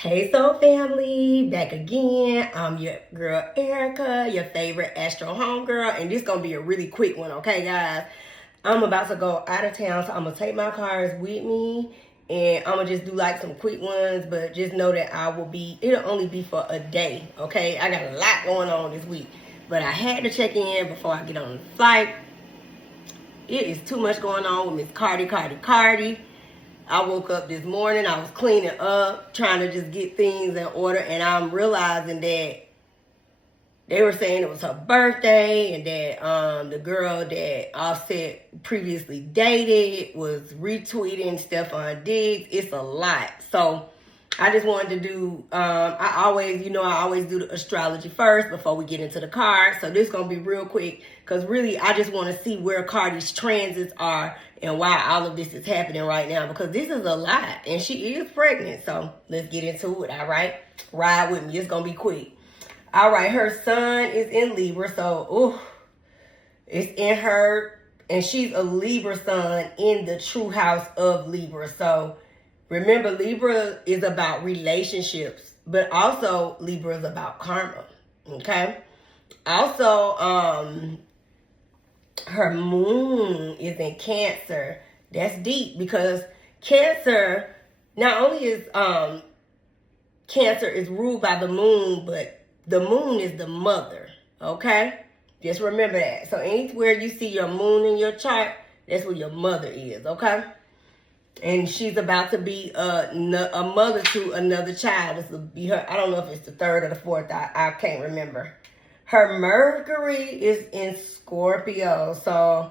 Hey Soul Family, back again. I'm your girl Erica, your favorite Astro homegirl, and this gonna be a really quick one, okay guys? I'm about to go out of town, so I'm gonna take my cars with me, and I'm gonna just do like some quick ones, but just know that it'll only be for a day, okay? I got a lot going on this week, but I had to check in before I get on the flight. It is too much going on with Miss Cardi. I woke up this morning, I was cleaning up, trying to just get things in order, and I'm realizing that they were saying it was her birthday, and that the girl that Offset previously dated was retweeting Stefon Diggs. It's a lot. So I just wanted to do, I always do the astrology first before we get into the cards. So this is going to be real quick because really I just want to see where Cardi's transits are and why all of this is happening right now, because this is a lot and she is pregnant. So let's get into it, all right? Ride with me. It's going to be quick. All right, her sun is in Libra, so it's in her, and she's a Libra sun in the true house of Libra. So remember, Libra is about relationships, but also Libra is about karma, okay? Also, her moon is in Cancer. That's deep because Cancer, not only is Cancer is ruled by the moon, but the moon is the mother, okay? Just remember that. So anywhere you see your moon in your chart, that's where your mother is, okay? And she's about to be a mother to another child. This will be her, I don't know if it's the third or the fourth, I can't remember. Her Mercury is in Scorpio. So,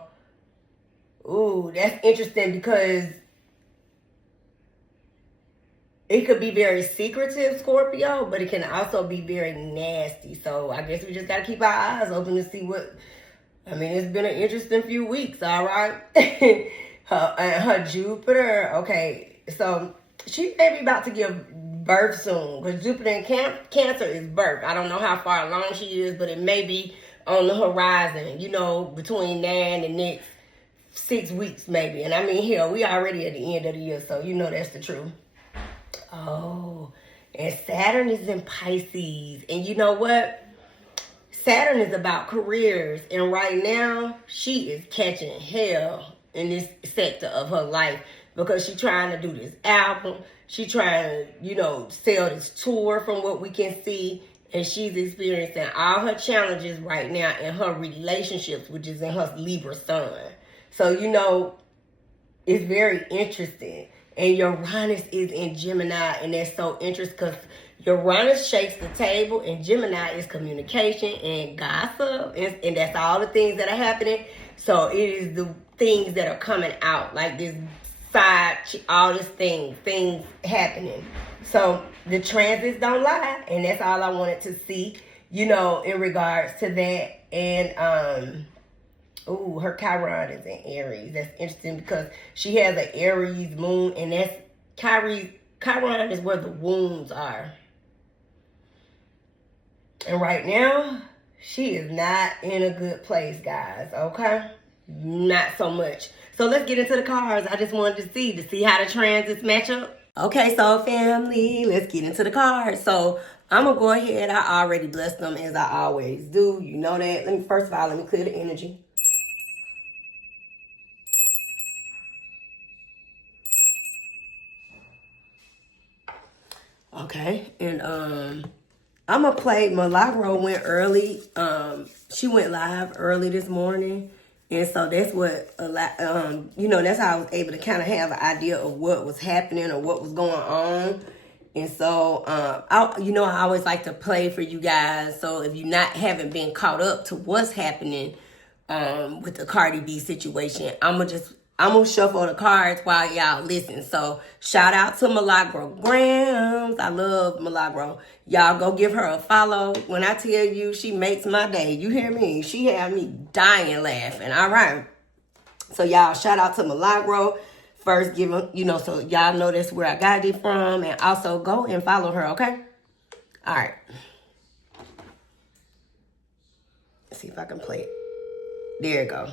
that's interesting because it could be very secretive, Scorpio, but it can also be very nasty. So I guess we just got to keep our eyes open to see it's been an interesting few weeks, all right? her Jupiter, okay, so she may be about to give birth soon, because Jupiter in Cancer is birth. I don't know how far along she is, but it may be on the horizon, between now and the next 6 weeks maybe. And I mean, hell, we already at the end of the year, so that's the truth. Oh, and Saturn is in Pisces. And you know what? Saturn is about careers. And right now, she is catching hell in this sector of her life because she's trying to do this album. She's trying to, sell this tour from what we can see. And she's experiencing all her challenges right now in her relationships, which is in her Libra sun. So, it's very interesting. And Uranus is in Gemini, and that's so interesting because Uranus shakes the table, and Gemini is communication and gossip, and that's all the things that are happening. So it is the things that are coming out, like this side, all these things happening. So the transits don't lie, and that's all I wanted to see, in regards to that. And her Chiron is in Aries. That's interesting because she has an Aries moon, and that's Chiron is where the wounds are. And right now, she is not in a good place, guys, okay? Not so much. So let's get into the cards. I just wanted to see how the transits match up. Okay, Soul Family, let's get into the cards. So I'm going to go ahead. I already blessed them as I always do. You know that. First of all, let me clear the energy. Okay, and I'm gonna play. Milagro went early. She went live early this morning, and so that's what that's how I was able to kind of have an idea of what was happening or what was going on. And so I always like to play for you guys. So if you haven't been caught up to what's happening with the Cardi B situation, I'm gonna shuffle the cards while y'all listen. So shout out to Milagro Grams. I love Milagro. Y'all go give her a follow. When I tell you she makes my day, you hear me? She had me dying laughing. All right. So y'all shout out to Milagro. First give them, so y'all know that's where I got it from. And also go and follow her, okay? All right. Let's see if I can play it. There you go.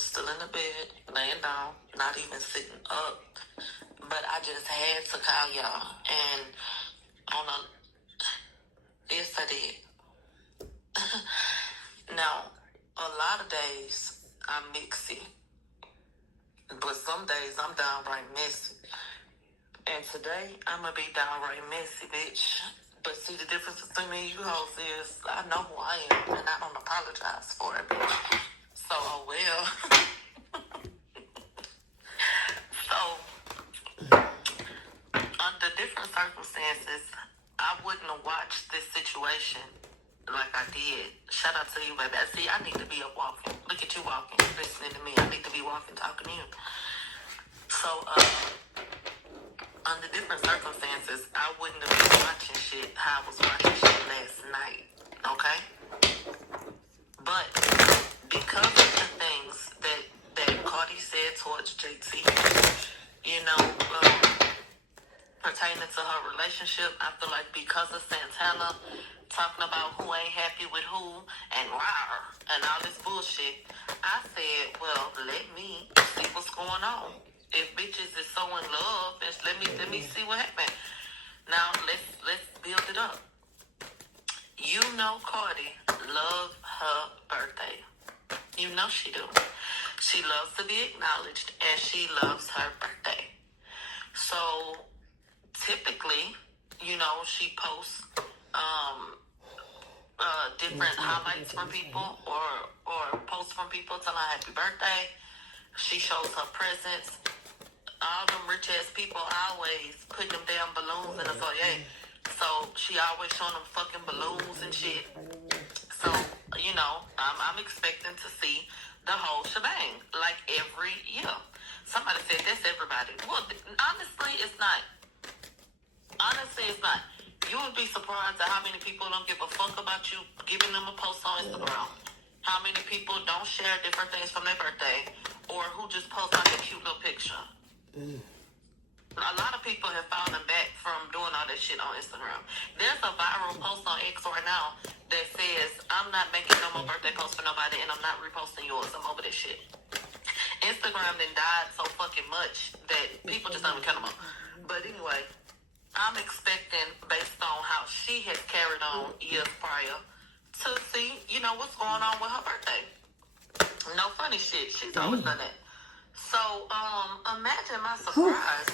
was still in the bed, laying down, not even sitting up. But I just had to call y'all. And on a... Yes, I did. Now, a lot of days, I'm mixy. But some days, I'm downright messy. And today, I'm going to be downright messy, bitch. But see, the difference between me and you hoes is I know who I am, and I don't apologize for it, bitch. So, oh well. So, under different circumstances, I wouldn't have watched this situation like I did. Shout out to you, baby. See, I need to be up walking. Look at you walking, listening to me. I need to be walking, talking to you. So, under different circumstances, I wouldn't have been watching shit how I was watching shit last night. Okay? But because of the things that Cardi said towards JT, you know, pertaining to her relationship, I feel like because of Santana talking about who ain't happy with who and rawr and all this bullshit, I said, well, let me see what's going on. If bitches is so in love, let me see what happened. Now let's build it up. You know Cardi loves her birthday. You know she do. She loves to be acknowledged and she loves her birthday. So typically, you know, she posts different highlights from people or posts from people telling her happy birthday. She shows her presents. All them rich ass people always putting them damn balloons in the foyer. So she always showing them fucking balloons and shit. So, you know, I'm expecting to see the whole shebang like every year. Somebody said that's everybody. Well, honestly, it's not. Honestly, it's not. You would be surprised at how many people don't give a fuck about you giving them a post on Instagram. How many people don't share different things from their birthday or who just post like a cute little picture. A lot of people have fallen back from doing all that shit on Instagram. There's a viral post on X right now that says, I'm not making no more birthday posts for nobody and I'm not reposting yours. I'm over this shit. Instagram then died so fucking much that people just don't even care no more. But anyway, I'm expecting, based on how she has carried on years prior, to see, you know, what's going on with her birthday. No funny shit. She's always done that. So, imagine my surprise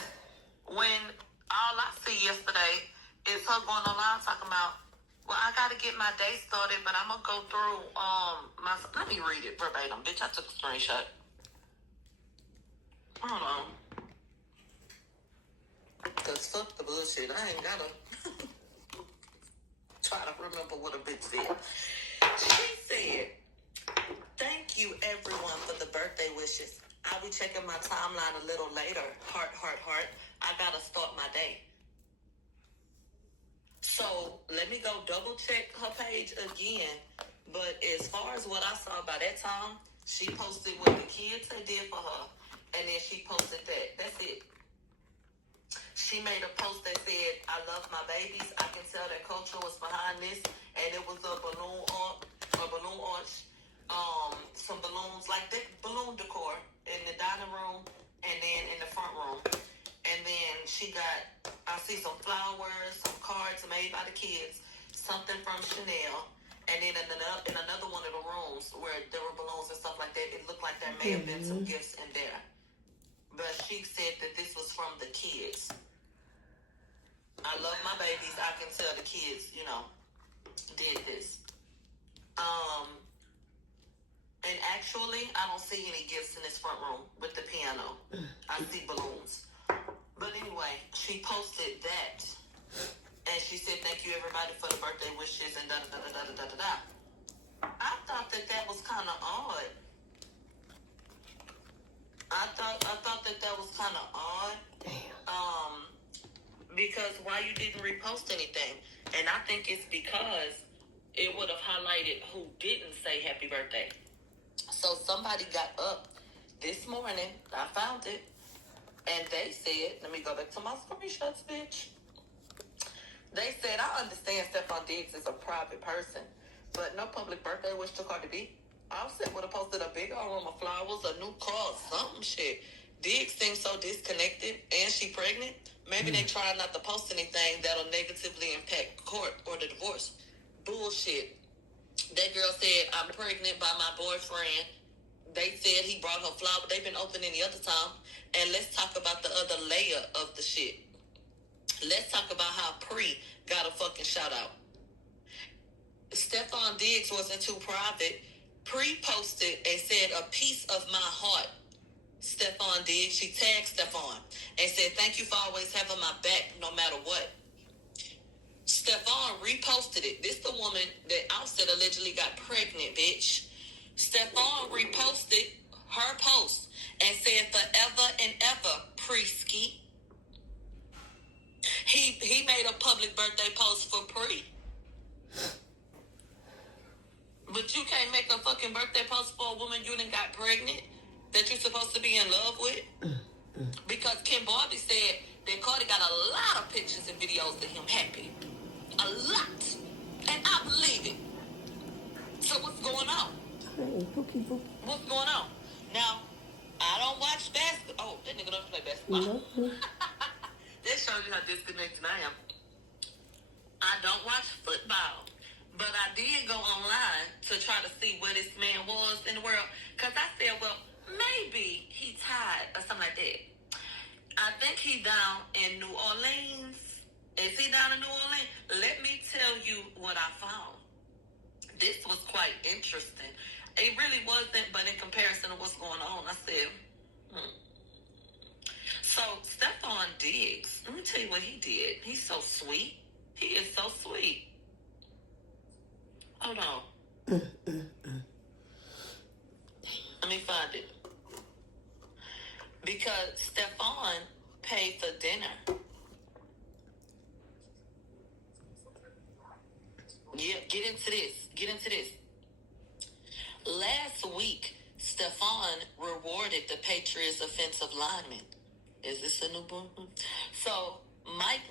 when all I see yesterday is her going online talking about, well, I gotta get my day started, but I'm gonna go through, let me read it verbatim. Bitch, I took a screenshot. Hold on. Cause fuck the bullshit. I ain't gotta try to remember what a bitch said. She said, thank you everyone for the birthday wishes. I'll be checking my timeline a little later. Heart, heart, heart. I gotta start my day. So let me go double check her page again. But as far as what I saw by that time, she posted what the kids they did for her. And then she posted that. That's it. She made a post that said, I love my babies. I can tell that culture was behind this. And it was a balloon arch. Some balloons, like that balloon decor in the dining room and then in the front room. And then she got, I see some flowers, some cards made by the kids, something from Chanel. And then in another one of the rooms where there were balloons and stuff like that, it looked like there may have been some gifts in there. But she said that this was from the kids. I love my babies. I can tell the kids, you know, did this. And actually, I don't see any gifts in this front room with the piano. I see balloons. But anyway, she posted that. And she said, thank you everybody for the birthday wishes and da-da-da-da-da-da-da-da. I thought that was kind of odd. I thought that was kind of odd. Because why you didn't repost anything? And I think it's because it would have highlighted who didn't say happy birthday. So somebody got up this morning, I found it, and they said, let me go back to my screenshots, bitch. They said, I understand Stefon Diggs is a private person, but no public birthday wish to Cardi B. Offset would have posted a big aroma of flowers, a new car, something shit. Diggs seems so disconnected, and she pregnant. Maybe they try not to post anything that'll negatively impact court or the divorce. Bullshit. That girl said, I'm pregnant by my boyfriend. They said he brought her flowers. They've been open any other time. And let's talk about the other layer of the shit. Let's talk about how PREE got a fucking shout out. Stefon Diggs wasn't too private. PREE posted and said, a piece of my heart. Stefon Diggs, she tagged Stefon and said, thank you for always having my back no matter what. Stefon reposted it. This the woman that Offset allegedly got pregnant, bitch. Stefon reposted her post and said, forever and ever, PREE-ski. He made a public birthday post for PREE. But you can't make a fucking birthday post for a woman you done got pregnant that you're supposed to be in love with? Because Kim Barbie said that Cardi got a lot of pictures and videos of him happy. A lot. And I believe it. So what's going on? What's going on? Now, I don't watch basketball. Oh, that nigga don't play basketball. That shows you how disconnected I am. I don't watch football. But I did go online to try to see where this man was in the world. Because I said, well, maybe he tied or something like that. I think he down in New Orleans. Is he down in New Orleans? Let me tell you what I found. This was quite interesting. It really wasn't, but in comparison to what's going on, I said, So, Stefon Diggs, let me tell you what he did. He's so sweet. He is so sweet. Hold on. Let me find it. Because Stefon paid for dinner. Yeah, get into this. Last week, Stefon rewarded the Patriots offensive lineman. Is this a new book? So, Mike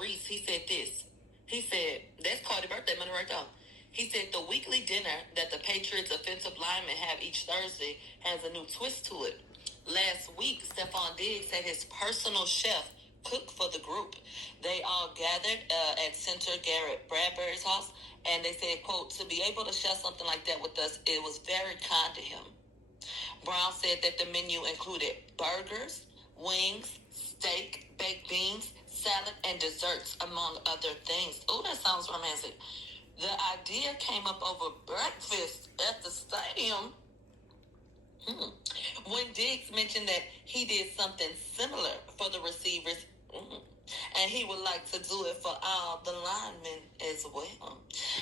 Reese, he said this. He said, that's Cardi's birthday money right there. He said the weekly dinner that the Patriots offensive linemen have each Thursday has a new twist to it. Last week, Stefon Diggs had his personal chef cook for the group. They all gathered at Senator Garrett Bradbury's house, and they said, quote, to be able to share something like that with us, it was very kind to him. Brown said that the menu included burgers, wings, steak, baked beans, salad, and desserts, among other things. Oh, that sounds romantic. The idea came up over breakfast at the stadium when Diggs mentioned that he did something similar for the receivers, and he would like to do it for all the linemen as well.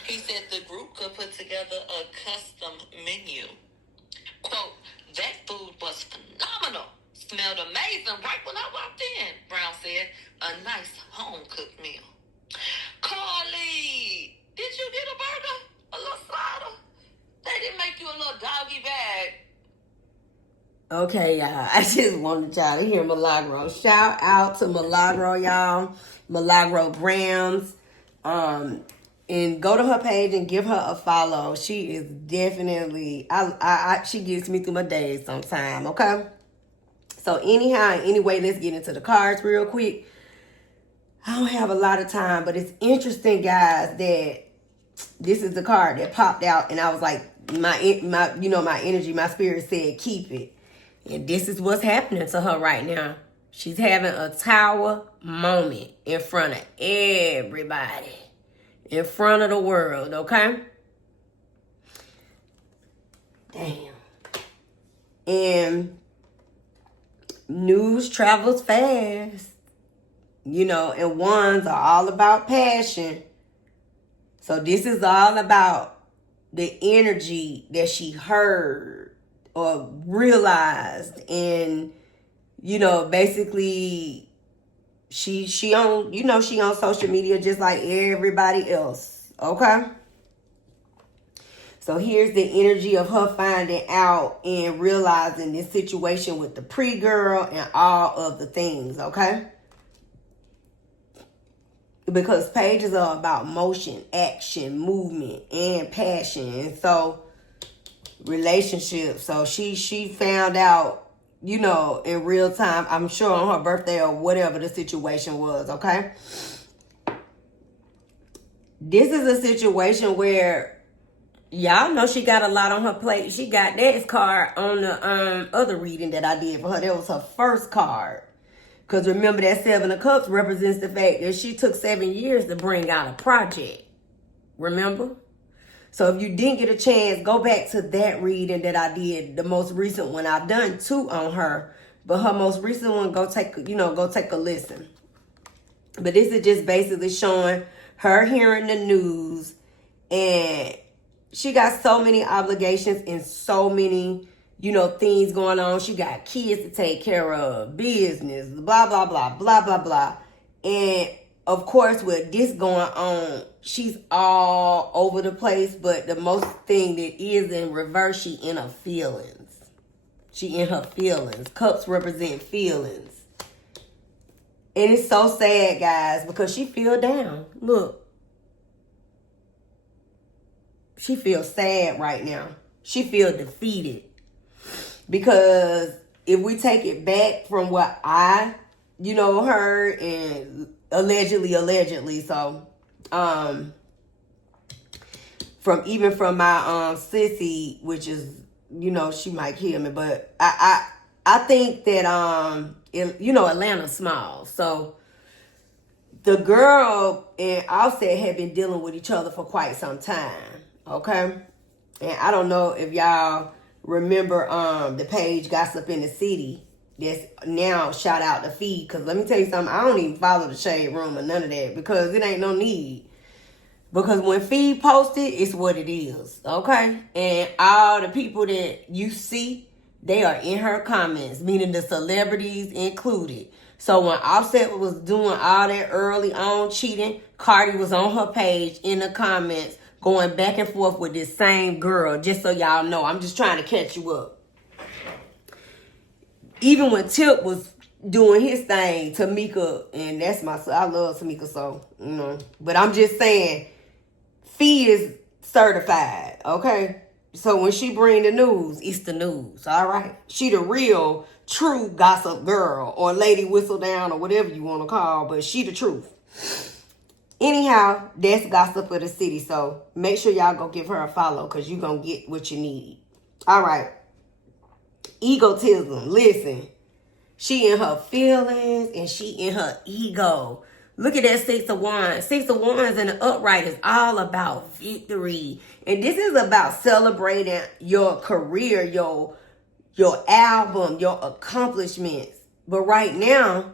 He said the group could put together a custom menu. Quote, that food was phenomenal. Smelled amazing right when I walked in, Brown said. A nice home-cooked meal. Carly, did you get a burger? A little slider? They didn't make you a little doggy bag. Okay, y'all. I just wanted y'all to hear Milagro. Shout out to Milagro, y'all. Milagro Brands. And go to her page and give her a follow. She is definitely, she gets me through my days sometime, okay? So anyhow, anyway, let's get into the cards real quick. I don't have a lot of time, but it's interesting, guys, that this is the card that popped out, and I was like, my energy, my spirit said, keep it. And this is what's happening to her right now. She's having a tower moment in front of everybody. In front of the world, okay? Damn. And news travels fast. And ones are all about passion. So this is all about the energy that she heard or realized. And, basically she on social media just like everybody else. Okay? So here's the energy of her finding out and realizing this situation with the PREE girl and all of the things, okay? Because pages are about motion, action, movement, and passion. And so, here's the energy of her finding out and realizing this situation with the PREE girl and all of the things, okay? Because pages are about motion, action, movement, and passion. And so, here's the energy of her finding out and realizing this situation with the PREE girl and all of the things, okay? Because pages are about motion, action, movement, and passion. And so, relationship. So she found out, you know, in real time, I'm sure on her birthday or whatever the situation was, okay? This is a situation where y'all know she got a lot on her plate. She got that card on the other reading that I did for her. That was her first card. Because remember that 7 of Cups represents the fact that she took 7 years to bring out a project. Remember? So if you didn't get a chance, go back to that reading that I did, the most recent one. I've done 2 on her, but her most recent one, go take a listen. But this is just basically showing her hearing the news, and she got so many obligations and so many, you know, things going on. She got kids to take care of, business, blah, blah, blah, blah, blah, blah. And of course, with this going on, she's all over the place. But the most thing that is in reverse, she in her feelings. She in her feelings. Cups represent feelings. And it's so sad, guys, because she feel down. Look. She feels sad right now. She feel defeated. Because if we take it back from what I, you know, heard and allegedly, so, from my sissy, which is, you know, she might kill me, but I think that you know, Atlanta's small, so the girl and Offset had been dealing with each other for quite some time, okay? And I don't know if y'all remember the page Gossip in the City that's now shout out the feed, because let me tell you something, I don't even follow the Shade Room or none of that, because it ain't no need. Because when feed posted, it's what it is, okay? And all the people that you see, they are in her comments, meaning the celebrities included. So when Offset was doing all that early on cheating, Cardi was on her page in the comments going back and forth with this same girl, just so y'all know. I'm just trying to catch you up. Even when Tip was doing his thing, Tamika, and that's I love Tamika, so, you know. But I'm just saying, Fee is certified, okay? So when she bring the news, it's the news, all right? She the real, true gossip girl, or lady whistle down, or whatever you want to call, but she the truth. Anyhow, that's Gossip of the City, so make sure y'all go give her a follow, because you're going to get what you need. All right. Egotism. Listen, she in her feelings, and she in her ego. Look at that 6 of Wands. 6 of Wands in the upright is all about victory. And this is about celebrating your career, your album, your accomplishments. But right now,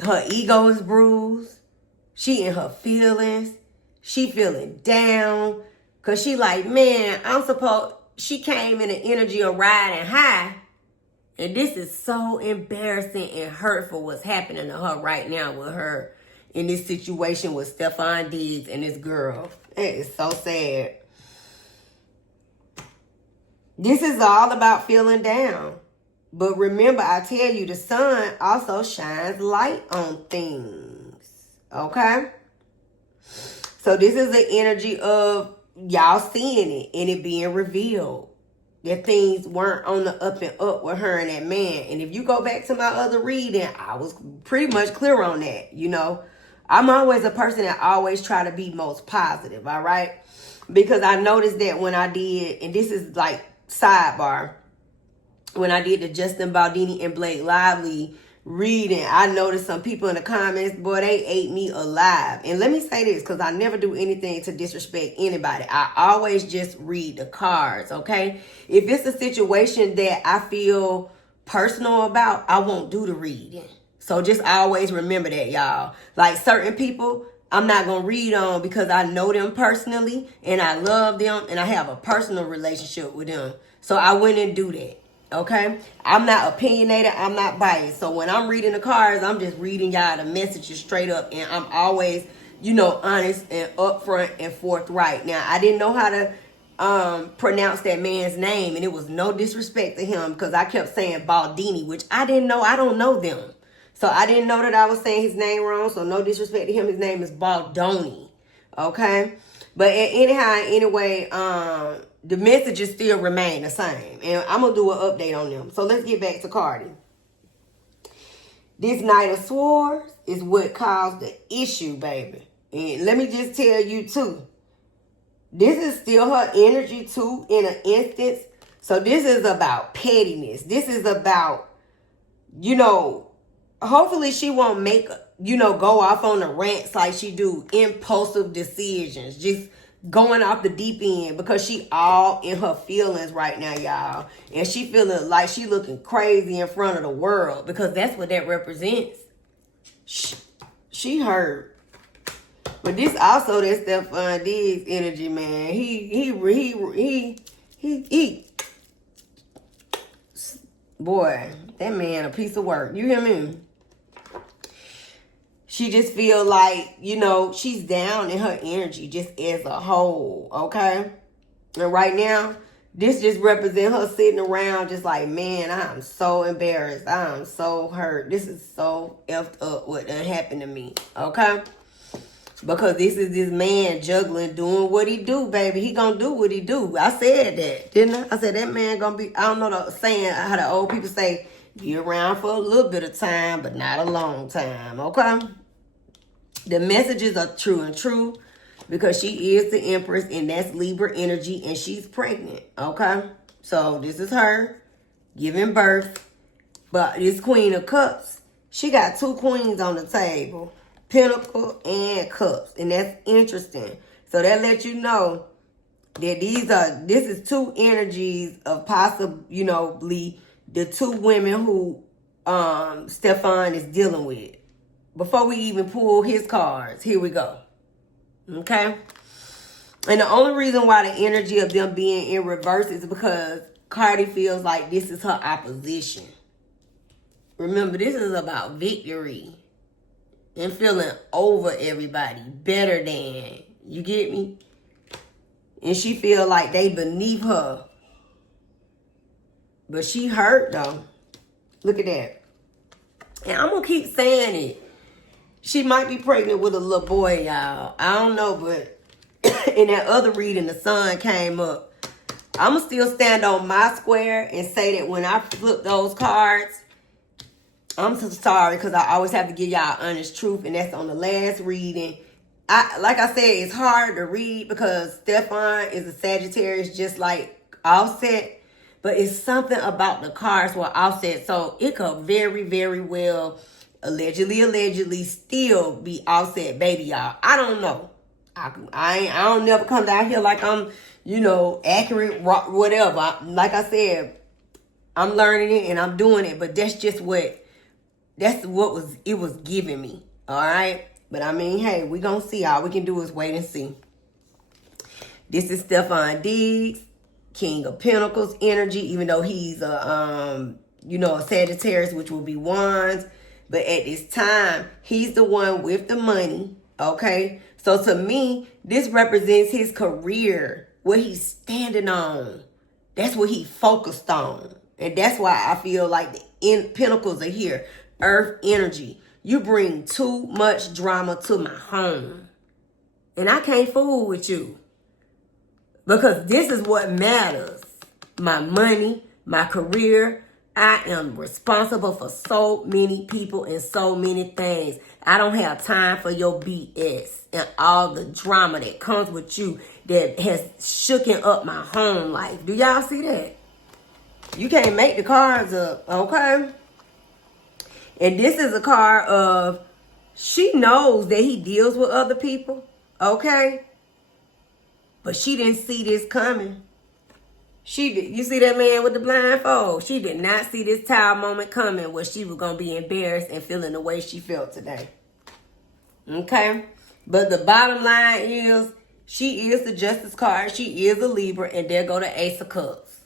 her ego is bruised. She in her feelings. She feeling down. Because she like, man, she came in the energy of riding high. And this is so embarrassing and hurtful what's happening to her right now with her in this situation with Stefon Diggs and this girl. It is so sad. This is all about feeling down. But remember, I tell you, the sun also shines light on things. Okay? So this is the energy of y'all seeing it and it being revealed. That things weren't on the up and up with her and that man. And if you go back to my other reading, I was pretty much clear on that, you know. I'm always a person that always try to be most positive, all right? Because I noticed that when I did, and this is like sidebar, when I did the Justin Baldini and Blake Lively reading, I noticed some people in the comments, boy, they ate me alive. And let me say this, because I never do anything to disrespect anybody. I always just read the cards, okay? If it's a situation that I feel personal about, I won't do the reading. So just always remember that, y'all. Like certain people, I'm not going to read on because I know them personally and I love them and I have a personal relationship with them. So I wouldn't do that. Okay, I'm not opinionated. I'm not biased. So when I'm reading the cards, I'm just reading y'all the messages straight up, and I'm always, you know, honest and upfront and forthright. Now, I didn't know how to pronounce that man's name, and it was no disrespect to him because I kept saying Baldini, which I didn't know. I don't know them, so I didn't know that I was saying his name wrong. So no disrespect to him. His name is Baldoni. Okay, But anyhow, anyway, the messages still remain the same. And I'm going to do an update on them. So let's get back to Cardi. This Knight of Swords is what caused the issue, baby. And let me just tell you, too. This is still her energy, too, in an instance. So this is about pettiness. This is about, you know, hopefully she won't make, you know, go off on the rants like she do. Impulsive decisions. Just going off the deep end because she all in her feelings right now, y'all. And she feeling like she looking crazy in front of the world because that's what that represents. She hurt. But this also that Stefon Diggs energy, man. He boy, that man a piece of work. You hear me? She just feel like, you know, she's down in her energy just as a whole, okay? And right now, this just represents her sitting around just like, man, I'm so embarrassed. I'm so hurt. This is so effed up what done happened to me, okay? Because this is this man juggling, doing what he do, baby. He gonna do what he do. I said that, didn't I? I said that man gonna be, I don't know the saying, how the old people say, be around for a little bit of time, but not a long time, okay? The messages are true because she is the Empress and that's Libra energy and she's pregnant, okay? So this is her giving birth. But this Queen of Cups, she got two queens on the table. Pentacle and Cups. And that's interesting. So that lets you know that this is two energies of possibly, you know, the two women who Stefon is dealing with. Before we even pull his cards, here we go. Okay? And the only reason why the energy of them being in reverse is because Cardi feels like this is her opposition. Remember, this is about victory and feeling over everybody, better than. You get me? And she feel like they beneath her. But she hurt, though. Look at that. And I'm going to keep saying it. She might be pregnant with a little boy, y'all. I don't know, but in that other reading, the sun came up. I'm going to still stand on my square and say that when I flip those cards, I'm so sorry because I always have to give y'all honest truth, and that's on the last reading. Like I said, it's hard to read because Stefon is a Sagittarius just like Offset, but it's something about the cards for Offset, so it could very, very well allegedly still be Offset baby, y'all. I don't know. I don't never come down here like I'm, you know, accurate, whatever. Like I said, I'm learning it and I'm doing it, but that's just what it was giving me. All right. But I mean, hey, we gonna see. All we can do is wait and see. This is Stefon Diggs, King of Pentacles energy, even though he's a Sagittarius, which will be Wands. But at this time, he's the one with the money. Okay. So to me, this represents his career, what he's standing on. That's what he focused on. And that's why I feel like the Pentacles are here. Earth energy. You bring too much drama to my home. And I can't fool with you. Because this is what matters. My money, my career. I am responsible for so many people and so many things. I don't have time for your BS and all the drama that comes with you that has shooken up my home life. Do y'all see that? You can't make the cards up, okay? And this is a card of, she knows that he deals with other people, okay? But she didn't see this coming. You see that man with the blindfold? She did not see this towel moment coming where she was going to be embarrassed and feeling the way she felt today. Okay? But the bottom line is, she is the Justice card. She is a Libra, and there go the Ace of Cups.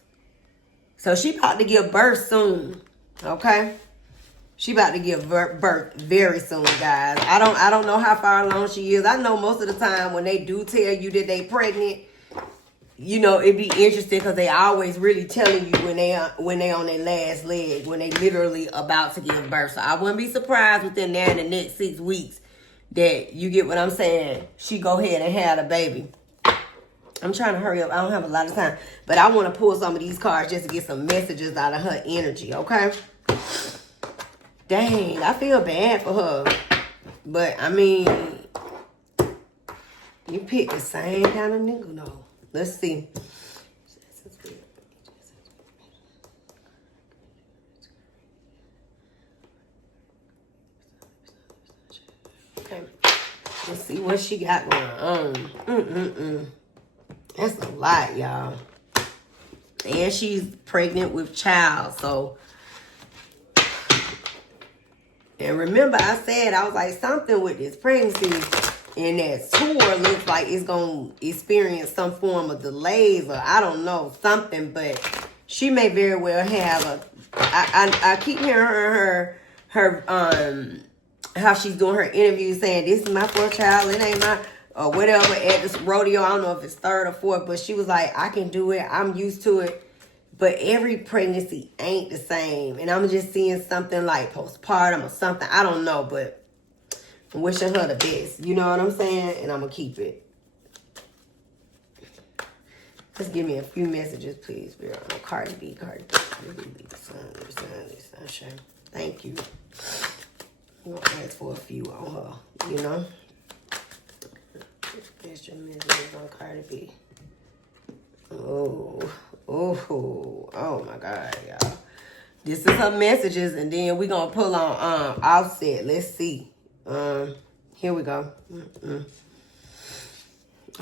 So she about to give birth soon. Okay? She about to give birth very soon, guys. I don't know how far along she is. I know most of the time when they do tell you that they pregnant, you know, it'd be interesting because they always really telling you when they on their last leg, when they literally about to give birth. So I wouldn't be surprised within there in the next 6 weeks that you get what I'm saying. She go ahead and have the baby. I'm trying to hurry up. I don't have a lot of time. But I want to pull some of these cards just to get some messages out of her energy, okay? Dang, I feel bad for her. But, I mean, you picked the same kind of nigga, though. Let's see. Okay. Let's see what she got going on. That's a lot, y'all. And she's pregnant with child, so. And remember, I said, I was like, something with this pregnancy and that tour looks like it's going to experience some form of delays or I don't know, something. But she may very well have a. I keep hearing her how she's doing her interview saying, this is my fourth child, it ain't my, or whatever, at this rodeo. I don't know if it's third or fourth, but she was like, I can do it. I'm used to it. But every pregnancy ain't the same. And I'm just seeing something like postpartum or something. I don't know, but I'm wishing her the best. You know what I'm saying? And I'm going to keep it. Just give me a few messages, please. We're on Cardi B. Sunshine. Thank you. I'm going to ask for a few on her, you know? Extra messages on Cardi B. Oh my God, y'all. This is her messages, and then we're going to pull on Offset. Let's see. Here we go.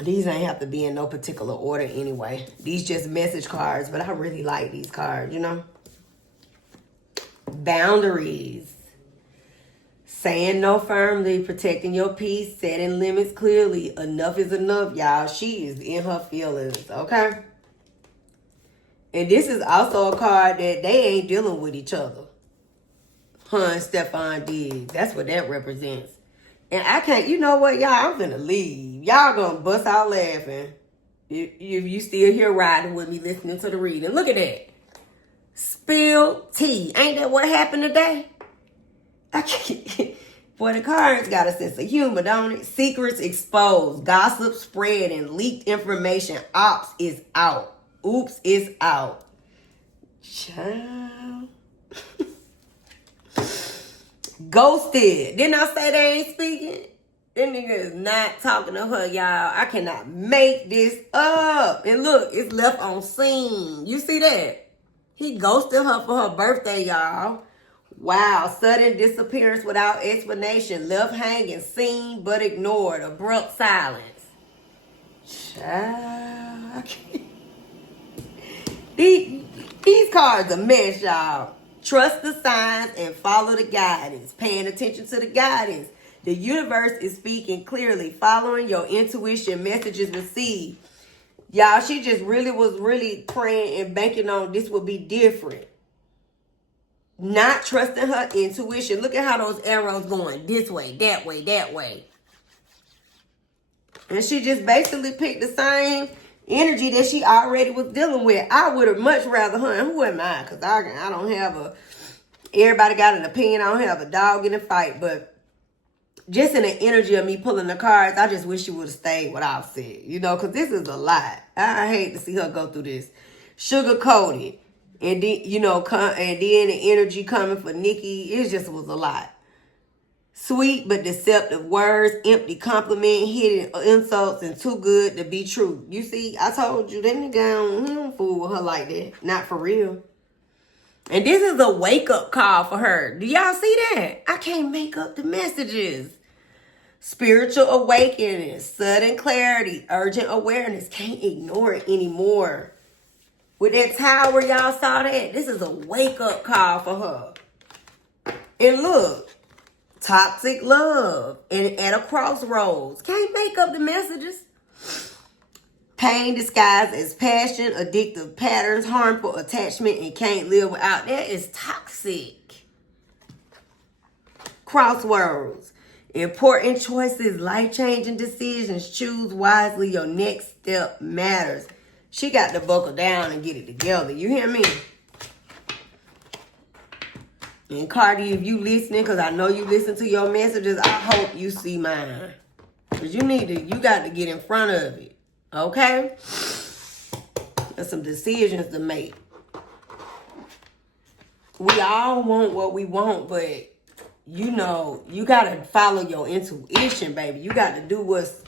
These ain't have to be in no particular order anyway. These just message cards, but I really like these cards, you know? Boundaries. Saying no firmly, protecting your peace, setting limits clearly. Enough is enough, y'all. She is in her feelings, okay? And this is also a card that they ain't dealing with each other. Her and Stefon Diggs. That's what that represents. And I can't, you know what, y'all? I'm finna leave. Y'all gonna bust out laughing if you still here riding with me listening to the reading. Look at that. Spill tea. Ain't that what happened today? I can't. Boy, the cards got a sense of humor, don't it? Secrets exposed. Gossip spread and leaked information. Ops is out. Oops is out. Child. Ghosted. Didn't I say they ain't speaking? That nigga is not talking to her, y'all. I cannot make this up. And look, it's left on scene. You see that? He ghosted her for her birthday, y'all. Wow, sudden disappearance without explanation. Left hanging, seen but ignored. Abrupt silence. Child, I can't. These cards are mess, y'all. Trust the signs and follow the guidance. Paying attention to the guidance. The universe is speaking clearly. Following your intuition, messages received. Y'all, she just was really praying and banking on this would be different. Not trusting her intuition. Look at how those arrows going this way, that way, that way. And she just basically picked the same energy that she already was dealing with. I would have much rather her. And who am I? Because I don't have a... Everybody got an opinion. I don't have a dog in the fight. But just in the energy of me pulling the cards, I just wish she would have stayed with Offset. You know, because this is a lot. I hate to see her go through this. Sugar-coated. And then, you know, and then the energy coming for Nicki, it just was a lot. Sweet but deceptive words, empty compliment, hidden insults, and too good to be true. You see, I told you, that nigga, he don't fool with her like that. Not for real. And this is a wake-up call for her. Do y'all see that? I can't make up the messages. Spiritual awakening, sudden clarity, urgent awareness. Can't ignore it anymore. With that tower, y'all saw that? This is a wake-up call for her. And look, toxic love and at a crossroads. Can't make up the messages. Pain disguised as passion, addictive patterns, harmful attachment, and can't live without. That is toxic. Crossroads. Important choices, life-changing decisions. Choose wisely. Your next step matters. She got to buckle down and get it together. You hear me? And Cardi, if you listening, because I know you listen to your messages, I hope you see mine. Because you got to get in front of it. Okay? There's some decisions to make. We all want what we want, but you know, you gotta follow your intuition, baby. You gotta do what's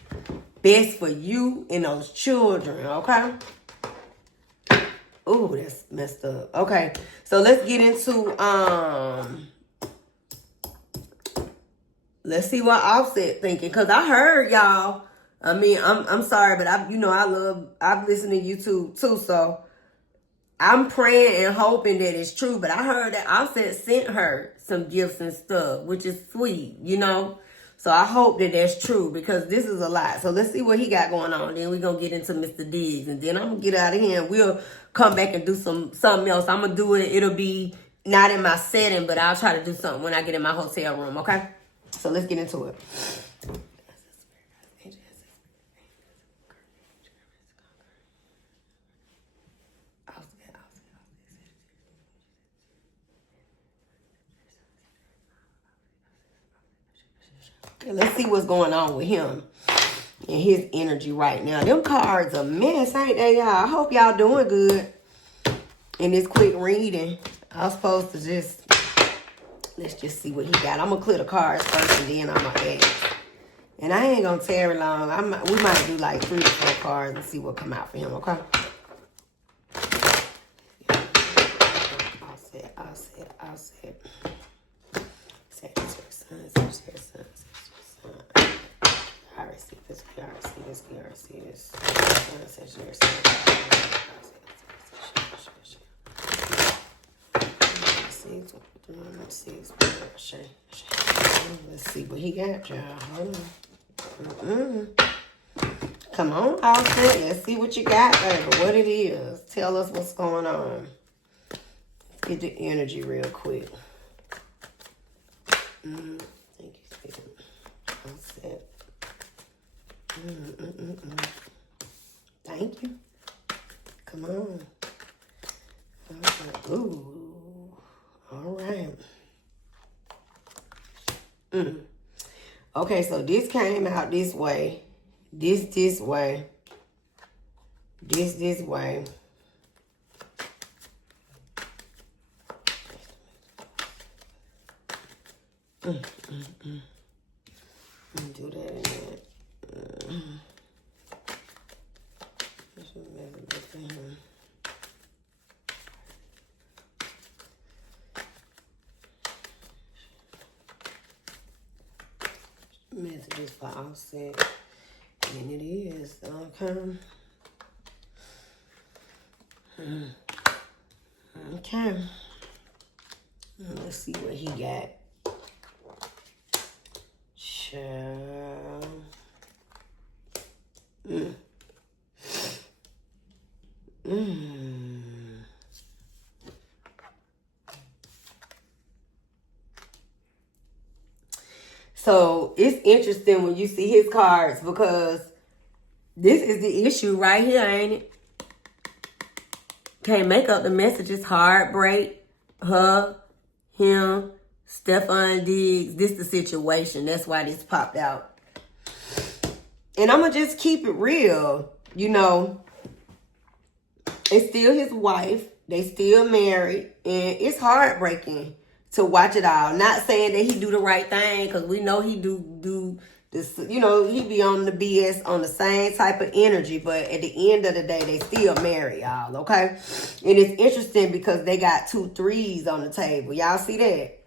best for you and those children, okay? Ooh, that's messed up. Okay, so let's get into let's see what Offset thinking, cause I heard y'all. I mean, I'm sorry, but I've listened to YouTube too, so I'm praying and hoping that it's true. But I heard that Offset sent her some gifts and stuff, which is sweet, you know. So I hope that that's true, because this is a lot. So let's see what he got going on. Then we're going to get into Mr. Diggs. And then I'm going to get out of here and we'll come back and do something else. I'm going to do it. It'll be not in my setting, but I'll try to do something when I get in my hotel room, okay? So let's get into it. Okay, let's see what's going on with him and his energy right now. Them cards a mess, ain't they, y'all? I hope y'all doing good in this quick reading. I was supposed to let's just see what he got. I'm going to clear the cards first and then I'm going to add. And I ain't going to tarry long. We might do like 3 or 4 cards and see what come out for him, okay? I'll set. I receive this. Let's see what he got, y'all. Hold on. Come on, Offset. Let's see what you got, baby. What it is. Tell us what's going on. Get the energy real quick. Thank you, Stephen. Offset. Thank you. Come on. Ooh. All right. Okay, so this came out this way. This way. This way. Do that in that. Messages for Offset. And it is. Okay. Okay. Let's see what he got. Child. So it's interesting when you see his cards, because this is the issue right here, ain't it? Can't make up the messages. Heartbreak, her, him, Stefon Diggs. This the situation. That's why this popped out. And I'm going to just keep it real. You know, it's still his wife. They still married. And it's heartbreaking to watch it all. Not saying that he do the right thing, because we know he do this, you know, he be on the BS on the same type of energy, but at the end of the day, they still married, y'all, okay? And it's interesting because they got 2 3s on the table. Y'all see that?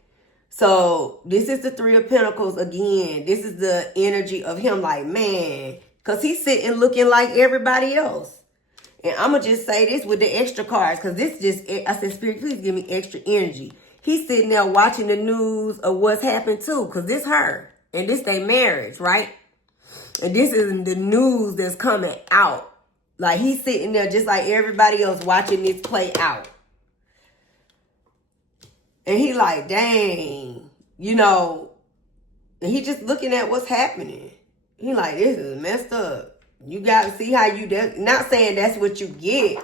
So this is the 3 of Pentacles again. This is the energy of him like, man, because he's sitting looking like everybody else. And I'm going to just say this with the extra cards, because this just, I said, Spirit, please give me extra energy. He's sitting there watching the news of what's happened too, because this her. And this they marriage, right? And this is the news that's coming out. Like, he's sitting there just like everybody else watching this play out. And he like, dang, you know, and he just looking at what's happening. He like, this is messed up. You got to see how you, not saying that's what you get,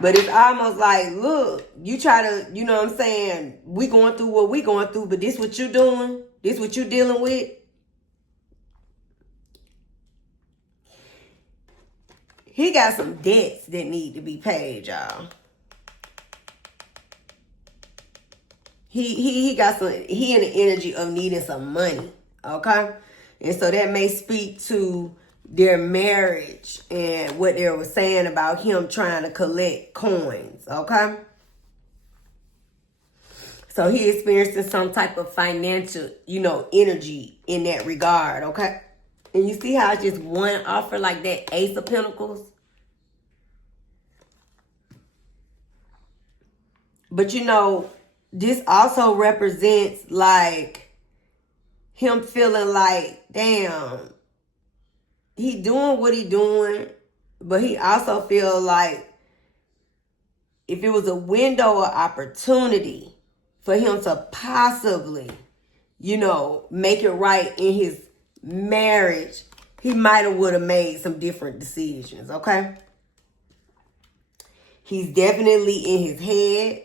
but it's almost like, look, you try to, you know what I'm saying, we going through what we going through, but this what you doing? This what you dealing with? he got some debts that need to be paid, y'all. He got some, he in the energy of needing some money, okay? And so that may speak to their marriage and what they were saying about him trying to collect coins, okay? So he experiencing some type of financial, energy in that regard, okay? And you see how it's just one offer like that, Ace of Pentacles? But this also represents like him feeling like, damn, he doing what he doing, but he also feel like if it was a window of opportunity for him to possibly, make it right in his marriage, he might have would have made some different decisions, okay? He's definitely in his head,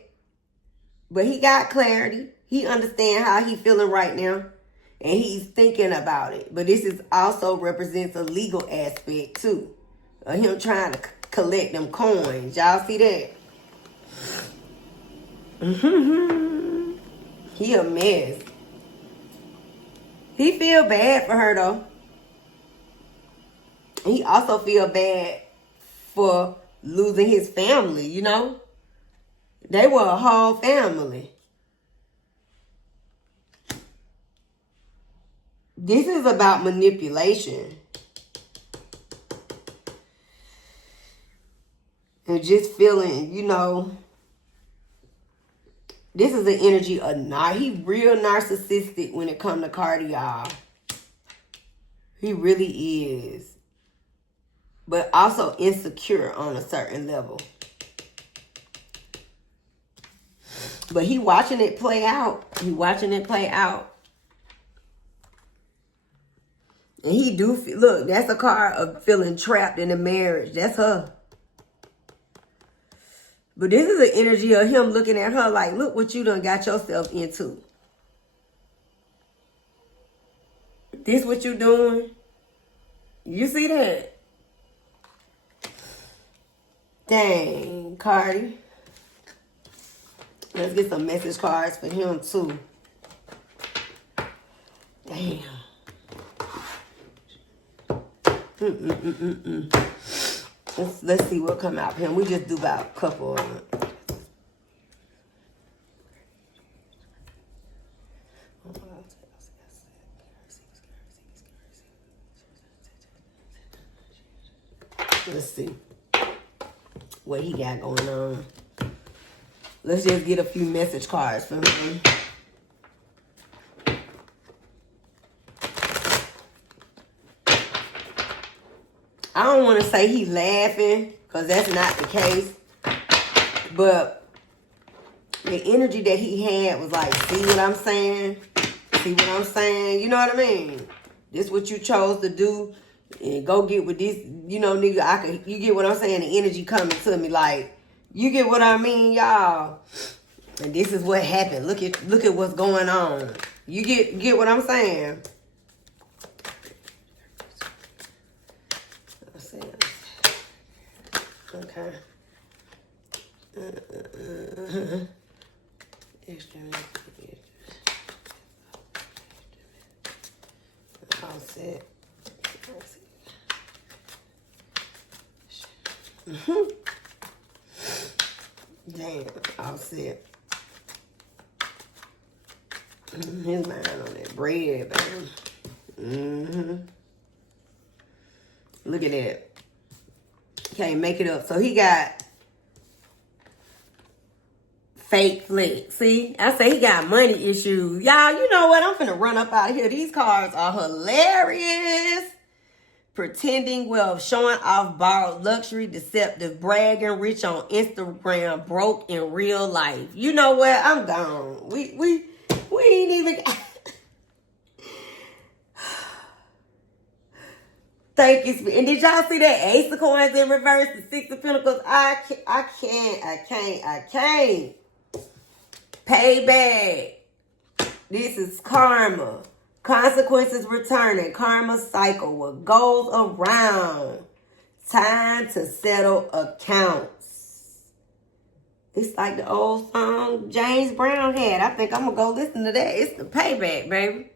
but he got clarity. He understands how he feeling right now, and he's thinking about it. But this is also represents a legal aspect too, of him trying to collect them coins. Y'all see that? He a mess. He feel bad for her though. He also feel bad for losing his family, They were a whole family. This is about manipulation. And just feeling, this is the energy of he real narcissistic when it comes to Cardi, y'all. He really is. But also insecure on a certain level. But he watching it play out. And he do feel, look, that's a card of feeling trapped in a marriage. That's her. But this is the energy of him looking at her like, look what you done got yourself into. This what you doing? You see that? Dang, Cardi. Let's get some message cards for him too. Damn. Let's see what come out for him. We just do about a couple of them. Let's see what he got going on. Let's just get a few message cards from him. I don't want to say he laughing, because that's not the case. But the energy that he had was like, see what I'm saying? See what I'm saying? You know what I mean? This what you chose to do. And go get with this, nigga, you get what I'm saying? The energy coming to me like, you get what I mean, y'all? And this is what happened. Look at what's going on. You get what I'm saying? Okay. All set. Damn, all set. His mind on that bread, baby. Look at that. Can't make it up. So he got fake flex. See? I say he got money issues. Y'all, you know what? I'm finna run up out of here. These cards are hilarious. Pretending wealth, showing off borrowed luxury, deceptive, bragging, rich on Instagram, broke in real life. You know what? I'm gone. We ain't even... Thank you. And did y'all see that Ace of Coins in reverse? The Six of Pentacles? I can't. Payback. This is karma. Consequences returning. Karma cycle. What goes around Time to settle accounts. It's like the old song James Brown had. I think I'm going to go listen to that. It's the payback, baby.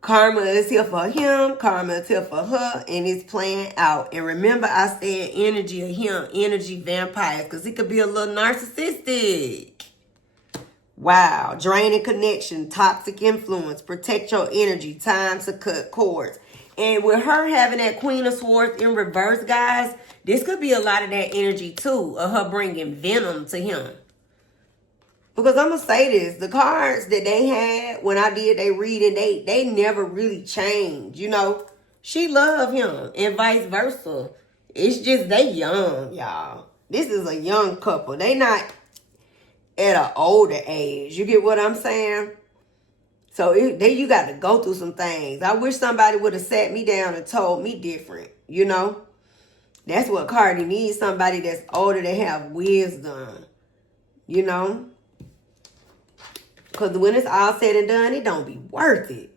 Karma is here for him. Karma is here for her. And it's playing out. And remember, I said energy of him. Energy vampires. Because he could be a little narcissistic. Wow. Draining connection. Toxic influence. Protect your energy. Time to cut cords. And with her having that Queen of Swords in reverse, guys, this could be a lot of that energy, too. Of her bringing venom to him. Because I'm going to say this, the cards that they had when I did they reading, they never really changed, you know. She loved him and vice versa. It's just they young, y'all. This is a young couple. They not at an older age. You get what I'm saying? So you got to go through some things. I wish somebody would have sat me down and told me different, you know. That's what Cardi needs, somebody that's older to have wisdom, you know. Because when it's all said and done, it don't be worth it.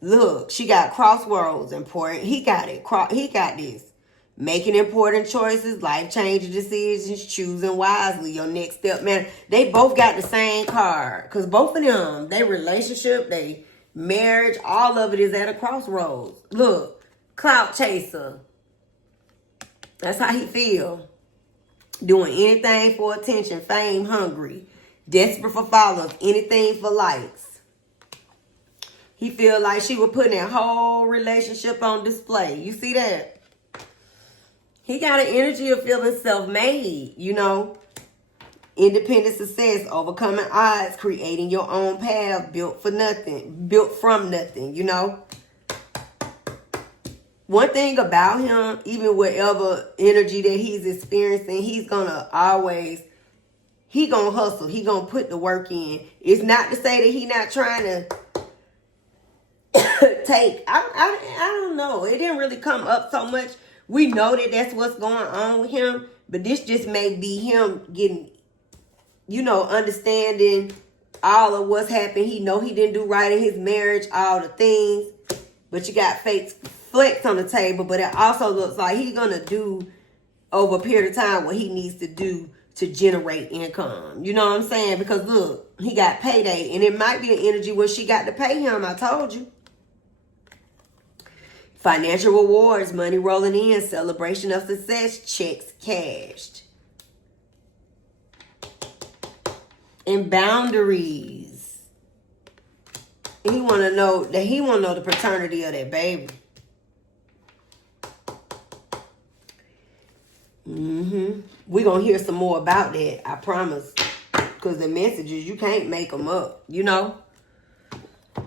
Look, she got crossroads important. He got it. He got this. Making important choices, life-changing decisions, choosing wisely, your next step, man. They both got the same card. Because both of them, their relationship, their marriage, all of it is at a crossroads. Look, clout chaser. That's how he feel. Doing anything for attention, fame, hungry. Desperate for followers, anything for likes. He feel like she was putting that whole relationship on display. You see that? He got an energy of feeling self-made, you know. Independent success, overcoming odds, creating your own path, built from nothing, you know. One thing about him, even whatever energy that he's experiencing, he's gonna always... He gonna hustle. He gonna put the work in. It's not to say that he not trying to take. I don't know. It didn't really come up so much. We know that that's what's going on with him. But this just may be him getting, you know, understanding all of what's happened. He know he didn't do right in his marriage, all the things. But you got fake flex on the table. But it also looks like he's gonna do over a period of time what he needs to do to generate income. You know what I'm saying? Because look, he got payday. And it might be an energy where she got to pay him. I told you. Financial rewards, money rolling in, celebration of success, checks cashed. And boundaries. He want to know the paternity of that baby. We're going to hear some more about that, I promise. Because the messages, you can't make them up, you know?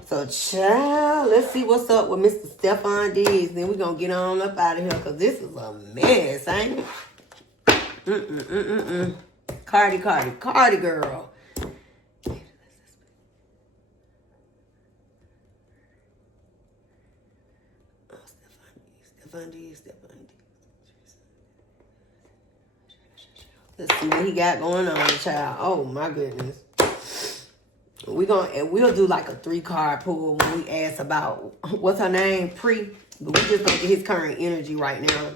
So, child, let's see what's up with Mr. Stefon Diggs. Then we're going to get on up out of here because this is a mess, ain't it? Cardi girl. Stefon Diggs. Let's see what he got going on, child. Oh, my goodness. We'll do like a 3-card pull when we ask about, what's her name? PREE. But we just gonna get his current energy right now.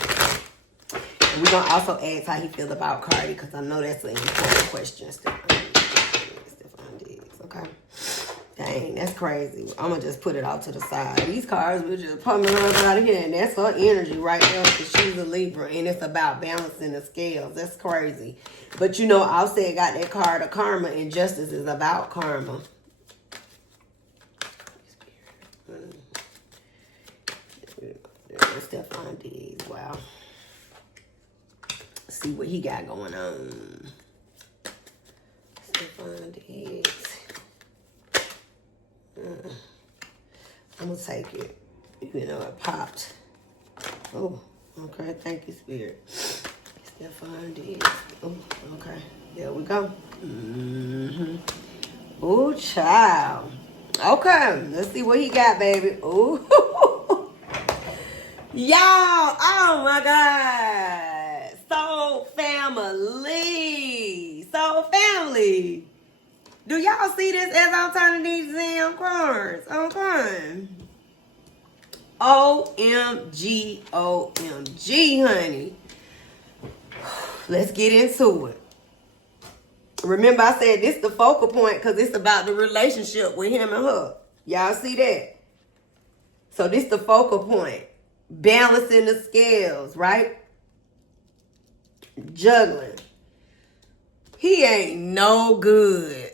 And we're gonna also ask how he feel about Cardi, because I know that's an important question. Stefon Diggs, okay? Dang, that's crazy. I'm gonna just put it out to the side. These cards will just put me right out of here, and that's her energy right there, because she's a Libra, and it's about balancing the scales. That's crazy. But you know, Offset got that card of karma, and justice is about karma. Stefon Diggs, wow. Let's see what he got going on. Stefon Diggs. I'm gonna take it. You know, it popped. Oh, okay. Thank you, Spirit. Stefon Diggs. Oh, okay. There we go. Oh, child. Okay. Let's see what he got, baby. Oh, y'all. Oh my God. Soul family. Soul family. Do y'all see this as I'm turning these damn cards? I'm crying. OMG, OMG, honey. Let's get into it. Remember I said this the focal point because it's about the relationship with him and her. Y'all see that? So this the focal point. Balancing the scales, right? Juggling. He ain't no good.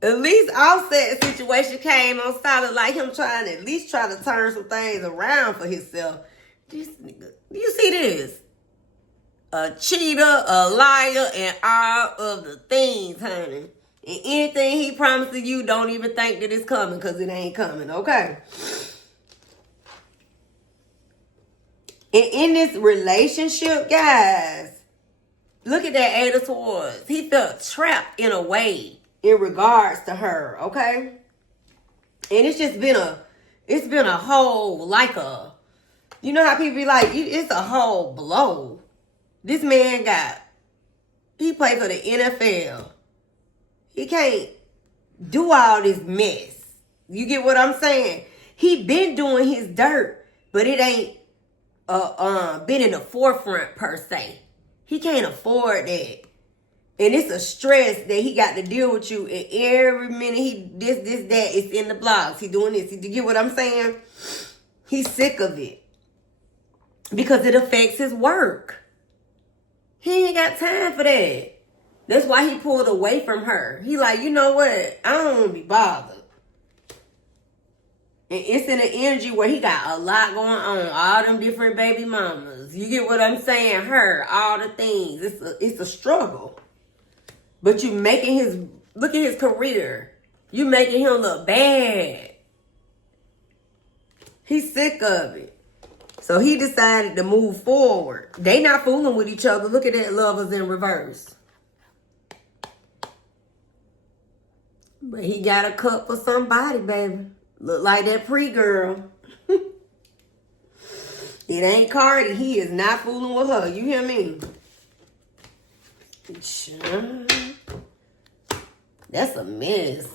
At least Offset situation came on solid, like him trying to at least try to turn some things around for himself. This nigga, you see this? A cheater, a liar, and all of the things, honey. And anything he promises you, don't even think that it's coming because it ain't coming, okay? And in this relationship, guys, look at that Eight of Swords. He felt trapped in a way in regards to her, okay? And it's just been a whole, like a, you know how people be like, it's a whole blow. This man he played for the NFL. He can't do all this mess. You get what I'm saying? He been doing his dirt, but it ain't been in the forefront per se. He can't afford that. And it's a stress that he got to deal with you. And every minute he that, it's in the blogs. He doing this. You get what I'm saying? He's sick of it. Because it affects his work. He ain't got time for that. That's why he pulled away from her. He like, you know what? I don't want to be bothered. And it's in an energy where he got a lot going on. All them different baby mamas. You get what I'm saying? Her, all the things. It's a struggle. But you making look at his career. You making him look bad. He's sick of it. So he decided to move forward. They not fooling with each other. Look at that, lovers in reverse. But he got a cup for somebody, baby. Look like that PREE girl. It ain't Cardi. He is not fooling with her. You hear me? That's a mess.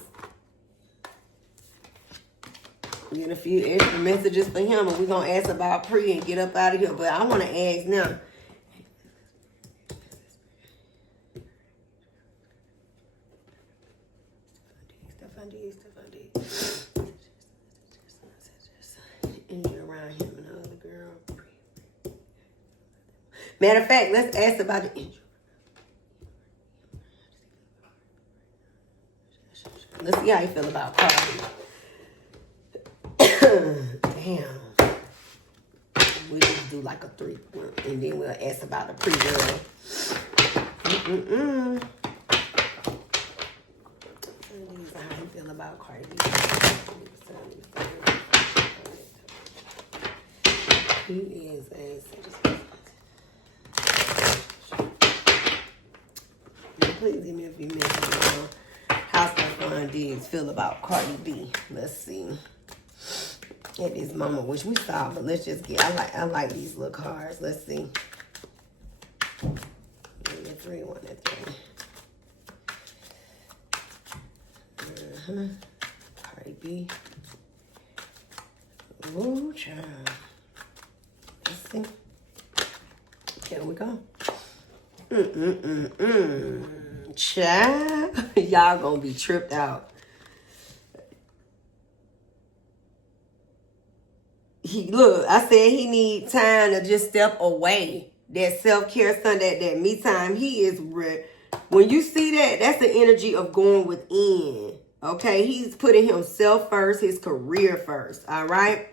Get a few extra messages for him, and we're going to ask about PREE and get up out of here. But I want to ask now. Stefon Diggs. And you're around him and the other girl. Matter of fact, let's ask about the injury. Let's see how you feel about Cardi. Damn. We just do like a 3, and then we'll ask about the PREE girl. How you feel about Cardi B? He is a please give me a few minutes to know how Stefon Diggs feel about Cardi B. Let's see. At this moment, which we saw, but let's just get. I like these little cards. Let's see. 3, 1, 3. Cardi B. Ooh, child. Let's see. Here we go. Child. Y'all gonna be tripped out. Look, I said he need time to just step away. That self-care Sunday, that me time. He is when you see that, that's the energy of going within. Okay, he's putting himself first, his career first. All right.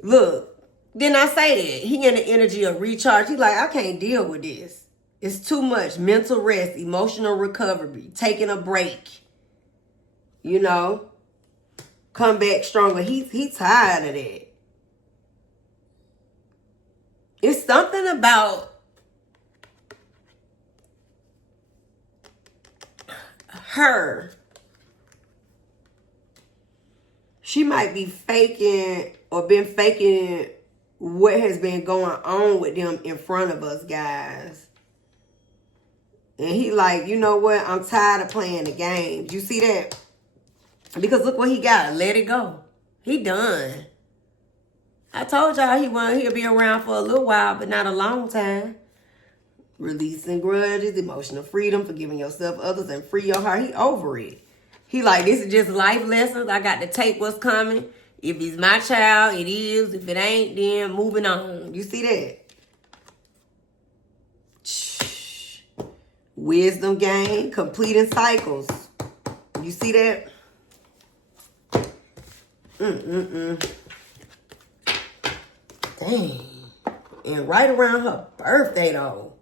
Look, didn't I say that? He in the energy of recharge. He like, I can't deal with this. It's too much mental rest, emotional recovery, taking a break. You know, come back stronger. He's tired of that. It's something about her. She might be faking or been faking what has been going on with them in front of us, guys. And he like, you know what? I'm tired of playing the games. You see that? Because look what he got. Let it go. He done. I told y'all he'll be around for a little while, but not a long time. Releasing grudges, emotional freedom, forgiving yourself, others, and free your heart. He over it. He like, this is just life lessons. I got to take what's coming. If it's my child, it is. If it ain't, then moving on. You see that? Wisdom gain, completing cycles. You see that? Dang. And right around her birthday, though.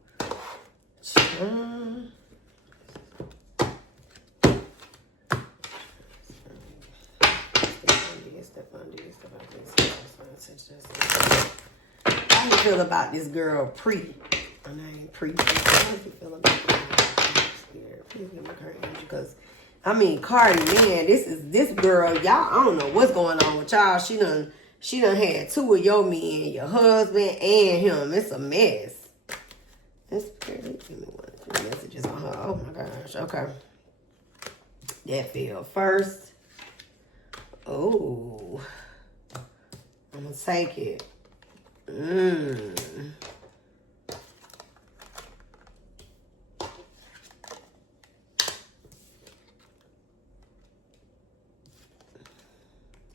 How you feel about this girl, PREE? Her name PREE. How you feel about because I mean, Cardi, man, this girl, y'all, I don't know what's going on with y'all. She done had two of your men, your husband and him. It's a mess. Give me one messages on her. Oh my gosh. Okay. That fell first. Oh. I'm gonna take it.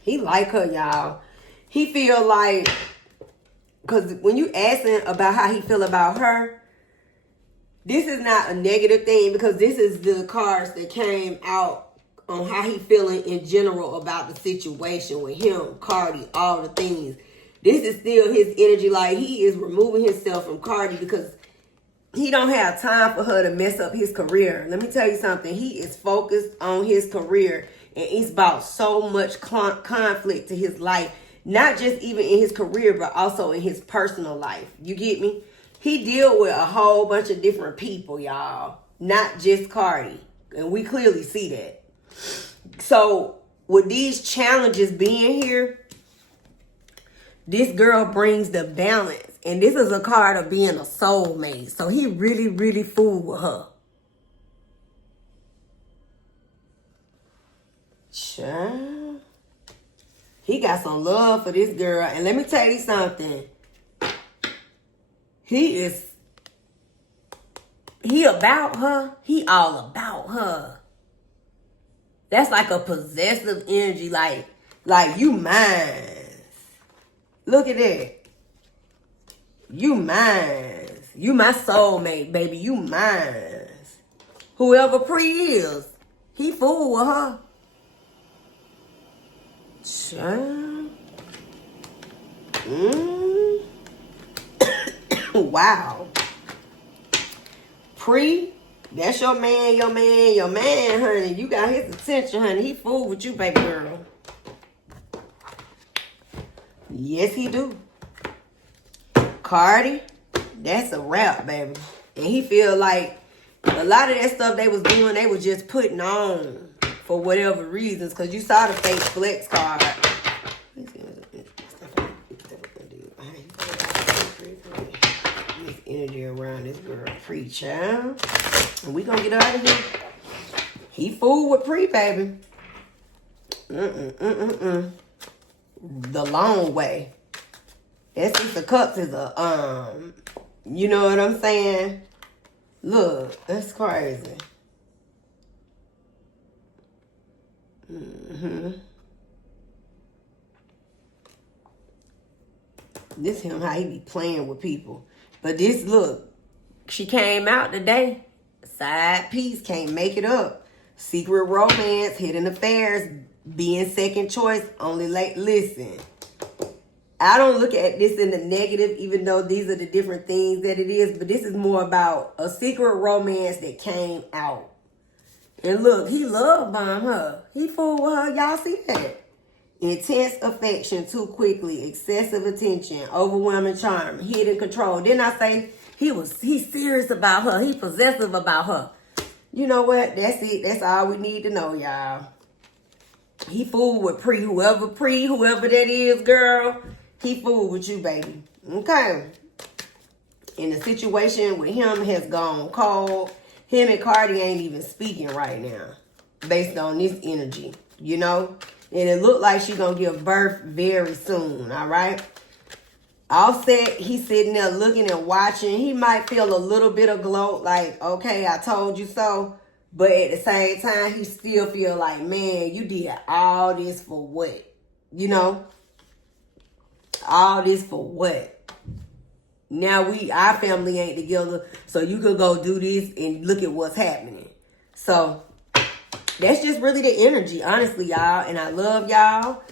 He like her, y'all. He feel like, because when you asking about how he feel about her, this is not a negative thing, because this is the cards that came out on how he feeling in general about the situation with him, Cardi, all the things. This is still his energy. Like, he is removing himself from Cardi because he don't have time for her to mess up his career. Let me tell you something. He is focused on his career, and it's about so much conflict to his life. Not just even in his career, but also in his personal life. You get me? He deal with a whole bunch of different people, y'all. Not just Cardi. And we clearly see that. So, with these challenges being here, this girl brings the balance. And this is a card of being a soulmate. So, he really, really fooled with her. Child. He got some love for this girl. And let me tell you something. He about her. He all about her. That's like a possessive energy. Like you mine. Look at that. You mine. You my soulmate, baby. You mine. Whoever PREE is, he fool with her. Child. Wow. PREE, that's your man, honey. You got his attention, honey. He fooled with you, baby girl. Yes, he do. Cardi, that's a wrap, baby. And he feel like a lot of that stuff they was doing, they was just putting on for whatever reasons. Because you saw the fake flex card. Energy around this girl, PREE, child. And we gonna get out of here. He fooled with PREE, baby. The long way. That's just the cups is a, you know what I'm saying? Look, that's crazy. This him, how he be playing with people. But this, look, she came out today. Side piece, can't make it up. Secret romance, hidden affairs, being second choice, only like, listen. I don't look at this in the negative, even though these are the different things that it is. But this is more about a secret romance that came out. And look, he love bombed her. He fooled with her. Y'all see that? Intense affection too quickly, excessive attention, overwhelming charm, hidden control. Didn't I say he's serious about her? He possessive about her. You know what? That's it. That's all we need to know, y'all. He fooled with PREE. Whoever that is, girl, he fooled with you, baby. Okay. And the situation with him has gone cold. Him and Cardi ain't even speaking right now, based on this energy, you know? And it looked like she's going to give birth very soon, all right? Offset, he's sitting there looking and watching. He might feel a little bit of gloat, like, okay, I told you so. But at the same time, he still feel like, man, you did all this for what? You know? All this for what? Now our family ain't together, so you could go do this and look at what's happening. So that's just really the energy, honestly, y'all. And I love y'all.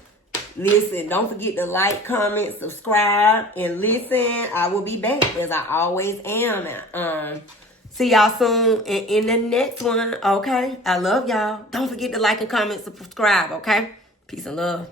Listen, don't forget to like, comment, subscribe, and listen. I will be back as I always am. See y'all soon in the next one. Okay, I love y'all. Don't forget to like and comment, subscribe. Okay, peace and love.